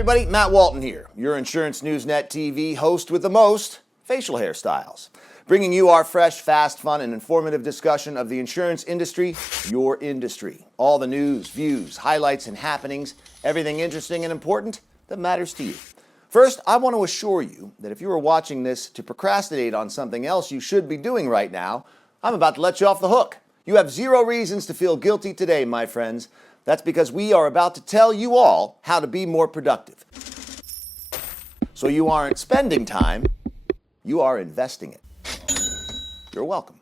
everybody, Matt Walton here, your Insurance NewsNet TV host with the most facial hairstyles. Bringing you our fresh, fast, fun, and informative discussion of the insurance industry, your industry. All the news, views, highlights, and happenings, everything interesting and important that matters to you. First, I want to assure you that if you are watching this to procrastinate on something else you should be doing right now, I'm about to let you off the hook. You have zero reasons to feel guilty today, my friends. That's because we are about to tell you all how to be more productive. So you aren't spending time, you are investing it. You're welcome.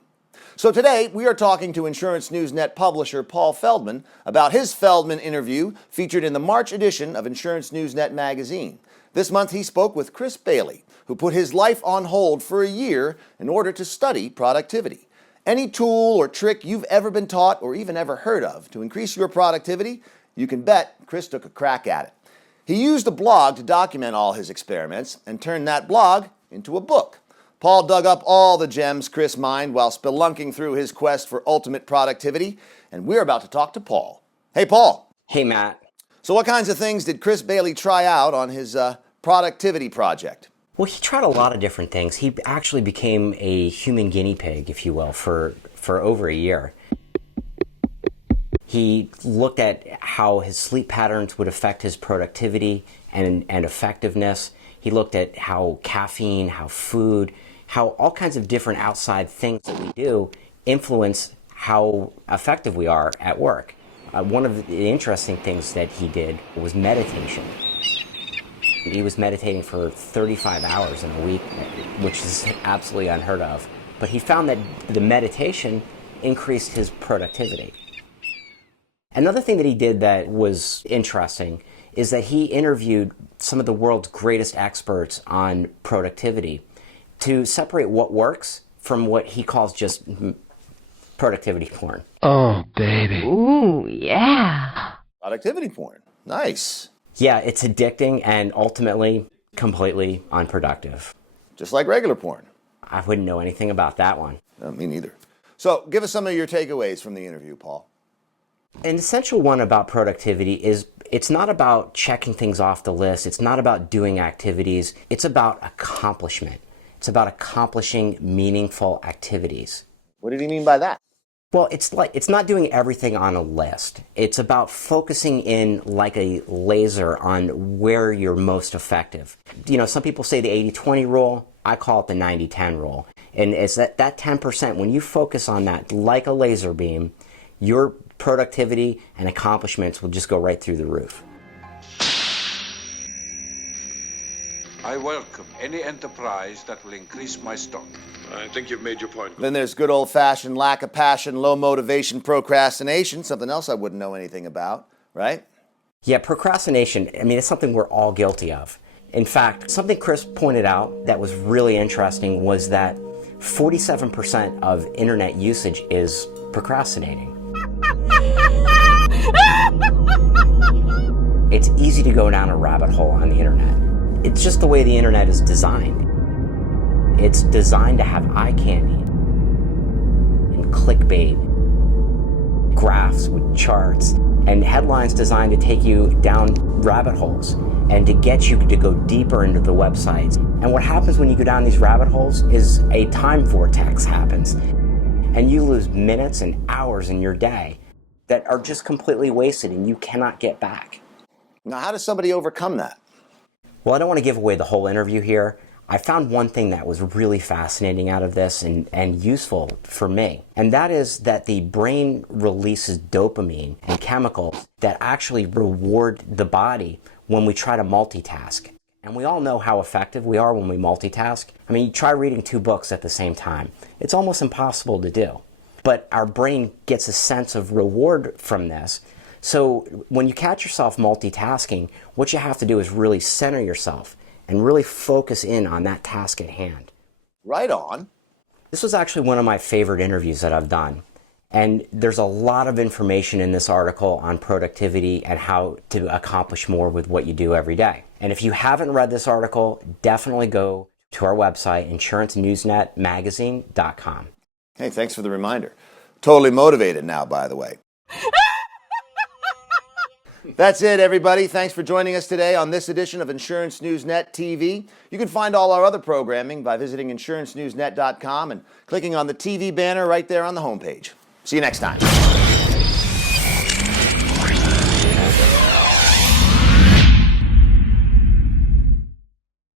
So today, we are talking to InsuranceNewsNet Publisher Paul Feldman about his Feldman interview featured in the March edition of InsuranceNewsNet magazine. This month, he spoke with Chris Bailey, who put his life on hold for a year in order to study productivity. Any tool or trick you've ever been taught or even ever heard of to increase your productivity, you can bet Chris took a crack at it. He used a blog to document all his experiments and turned that blog into a book. Paul dug up all the gems Chris mined while spelunking through his quest for ultimate productivity, and we're about to talk to Paul. Hey, Paul. Hey, Matt. So what kinds of things did Chris Bailey try out on his productivity project? Well, he tried a lot of different things. He actually became a human guinea pig, if you will, for over a year. He looked at how his sleep patterns would affect his productivity and effectiveness. He looked at how caffeine, how food, how all kinds of different outside things that we do influence how effective we are at work. One of the interesting things that he did was meditation. He was meditating for 35 hours in a week, which is absolutely unheard of. But he found that the meditation increased his productivity. Another thing that he did that was interesting is that he interviewed some of the world's greatest experts on productivity to separate what works from what he calls just productivity porn. Oh, baby. Ooh, yeah. Productivity porn. Nice. Yeah, it's addicting and ultimately completely unproductive. Just like regular porn. I wouldn't know anything about that one. Me neither. So give us some of your takeaways from the interview, Paul. An essential one about productivity is it's not about checking things off the list. It's not about doing activities. It's about accomplishment. It's about accomplishing meaningful activities. What did he mean by that? Well, it's not doing everything on a list. It's about focusing in like a laser on where you're most effective. You know, some people say the 80-20 rule. I call it the 90-10 rule. And it's that 10%, when you focus on that like a laser beam, your productivity and accomplishments will just go right through the roof. I welcome any enterprise that will increase my stock. I think you've made your point. Then there's good old-fashioned lack of passion, low motivation, procrastination, something else I wouldn't know anything about, right? Yeah, procrastination, I mean, it's something we're all guilty of. In fact, something Chris pointed out that was really interesting was that 47% of internet usage is procrastinating. It's easy to go down a rabbit hole on the internet. It's just the way the internet is designed. It's designed to have eye candy and clickbait, graphs with charts, and headlines designed to take you down rabbit holes and to get you to go deeper into the websites. And what happens when you go down these rabbit holes is a time vortex happens, and you lose minutes and hours in your day that are just completely wasted and you cannot get back. Now, how does somebody overcome that? Well, I don't want to give away the whole interview here. I found one thing that was really fascinating out of this and useful for me, and that is that the brain releases dopamine and chemicals that actually reward the body when we try to multitask. And we all know how effective we are when we multitask. I mean, you try reading 2 books at the same time. It's almost impossible to do. But our brain gets a sense of reward from this. So when you catch yourself multitasking, what you have to do is really center yourself and really focus in on that task at hand. Right on. This was actually one of my favorite interviews that I've done. And there's a lot of information in this article on productivity and how to accomplish more with what you do every day. And if you haven't read this article, definitely go to our website, InsuranceNewsNetMagazine.com. Hey, thanks for the reminder. Totally motivated now, by the way. That's it, everybody. Thanks for joining us today on this edition of Insurance News Net TV. You can find all our other programming by visiting InsuranceNewsNet.com and clicking on the TV banner right there on the homepage. See you next time.